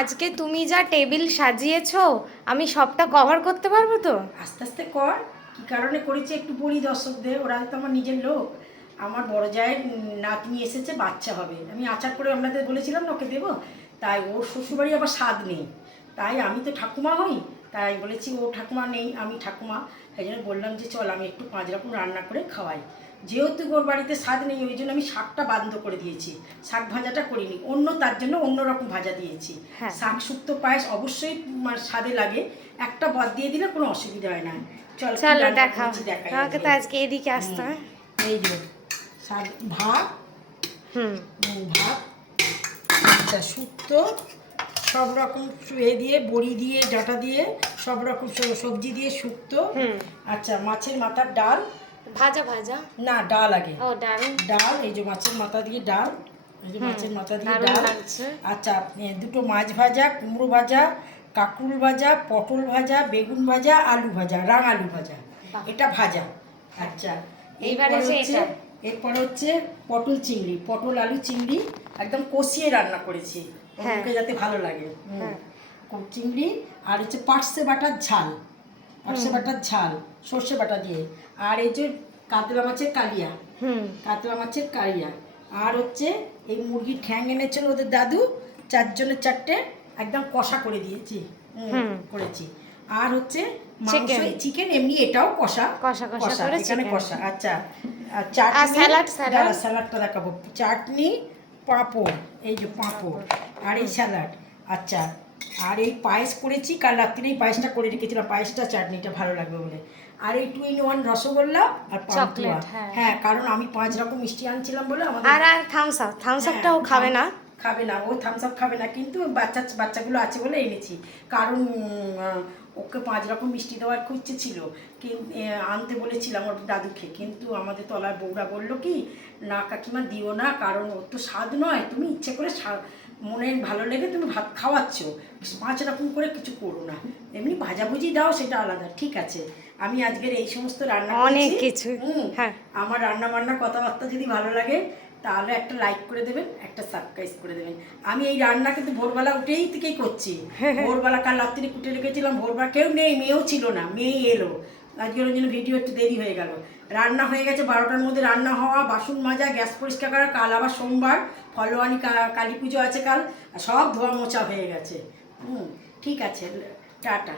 আজকে তুমি যা টেবিল সাজিয়েছো আমি সবটা কভার করতে পারবো তো? আস্তে আস্তে কর। কি কারণে করেছি একটু বলি দর্শকদের, ওরা তো আমার নিজের লোক। আমার বড় জায়ের নাতনি এসেছে, বাচ্চা হবে। আমি আচার করে আপনাদের বলেছিলাম না ওকে দেবো, তাই ওর শ্বশুরবাড়ি আবার স্বাদ নেই, তাই আমি তো ঠাকুমা হই, তাই বলেছি ও ঠাকুমা নেই, আমি ঠাকুমা। তাই জন্য বললাম যে চল আমি একটু 5 রকম রান্না করে খাওয়াই। যেহেতু ওর বাড়িতে স্বাদ নেই, ওই জন্য আমি শাকটা বন্ধ করে দিয়েছি, শাক ভাজাটা করিনি, তার জন্য অন্য রকম ভাজা দিয়েছি। শাক শুক্তো পায়েস অবশ্যই স্বাদে লাগে, একটা বাদ দিয়ে দিলে কোনো অসুবিধা হয় না। চল চলো দেখাও, দেখাই। আমাকে তো আজকে এদিকে আসতে হয়। এই যে শাক, ভাত, ভাত, আচ্ছা শুক্তো, সব রকম দিয়ে বড়ি দিয়ে ডাঁটা দিয়ে সব রকম সবজি দিয়ে শুক্তো। আচ্ছা মাছের মাথার ডাল, ভাজা ভাজা না ডাল আগে, ও ডাল, ডাল এই যে মাছের মাথা দিয়ে ডাল, এই যে মাছের মাথা দিয়ে ডাল। আচ্ছা দুটো মাছ ভাজা, কুমড়ো ভাজা, কাঁকরুল ভাজা, পটল ভাজা, বেগুন ভাজা, আলু ভাজা, রাঙ আলু ভাজা, এটা ভাজা। আচ্ছা এরপরে হচ্ছে পটল চিংড়ি, পটল আলু চিংড়ি একদম কষিয়ে রান্না করেছি, ওকে যাতে ভালো লাগে। চিংড়ি আর হচ্ছে পার্শে বাটার ঝাল, পার্শে বাটার ঝাল সর্ষে বাটা দিয়ে। আর এই যে কাতলা মাছের কালিয়া, কাতলা মাছের কালিয়া। আর হচ্ছে এই মুরগির ঠ্যাং এনেছিল ওদের দাদু, 4 জনের 4টে একদম কষা করে দিয়েছি, করেছি। আর হচ্ছে মাংস চিকেন, এমনি এটাও কষা কষা কষা, এখানে কষা। আচ্ছা চাটনি, স্যালাডটা দেখাবো, চাটনি, পাঁপড়, এই যে পাঁপড় আর এই স্যালাড। আচ্ছা আর এই পায়েস করেছি, কাল রাত্রে এই পায়েসটা করে রেখেছিলাম, পায়েসটা চাটনিটা ভালো লাগবে বলে। আর এই 2 in 1 রসগোল্লা আর পান্তুয়া। হ্যাঁ কারণ আমি 5 রকম মিষ্টি আনছিলাম বলে আমাদের। আর থামস আপটাও খাবে না, খাবে না, ও থামস আপ খাবে না, কিন্তু বাচ্চাগুলো আছে বলে এনেছি। কারণ ওকে 5 রকম মিষ্টি দেওয়ার খুব ইচ্ছে ছিল, কিন্তু আনতে বলেছিলাম ওর দাদুকে, কিন্তু আমাদের তলার বউরা বললো কি না কাকিমা দিও না, কারণ ওর তো স্বাদ নয়, তুমি ইচ্ছে করে মনে ভালো লেগে তুমি ভাত খাওয়াচ্ছ, 5 রকম করে কিছু করো না, এমনি ভাজাভুজি দাও সেটা আলাদা। ঠিক আছে, আমি আজকের এই সমস্ত রান্না অনেক কিছু। আমার রান্না বান্না কথাবার্তা যদি ভালো লাগে তাহলে একটা লাইক করে দেবেন, একটা সাবস্ক্রাইব করে দেবেন। আমি এই রান্না কিন্তু ভোরবেলা উঠেই থেকেই করছি, ভোরবেলা কাল রাত্রি কুটে রেখেছিলাম, ভোরবেলা কেউ নেই, মেয়েও ছিল না, মেয়ে এলো, আজকের জন্য ভিডিও একটু দেরি হয়ে গেল। রান্না হয়ে গেছে 12টার মধ্যে, রান্না হওয়া, বাসন মাজা, গ্যাস পরিষ্কার করা, কাল আবার সোমবার, ফলোয়ানি কালী পুজো আছে কাল, সব ধোয়া মোছা হয়ে গেছে। ঠিক আছে, টাটা।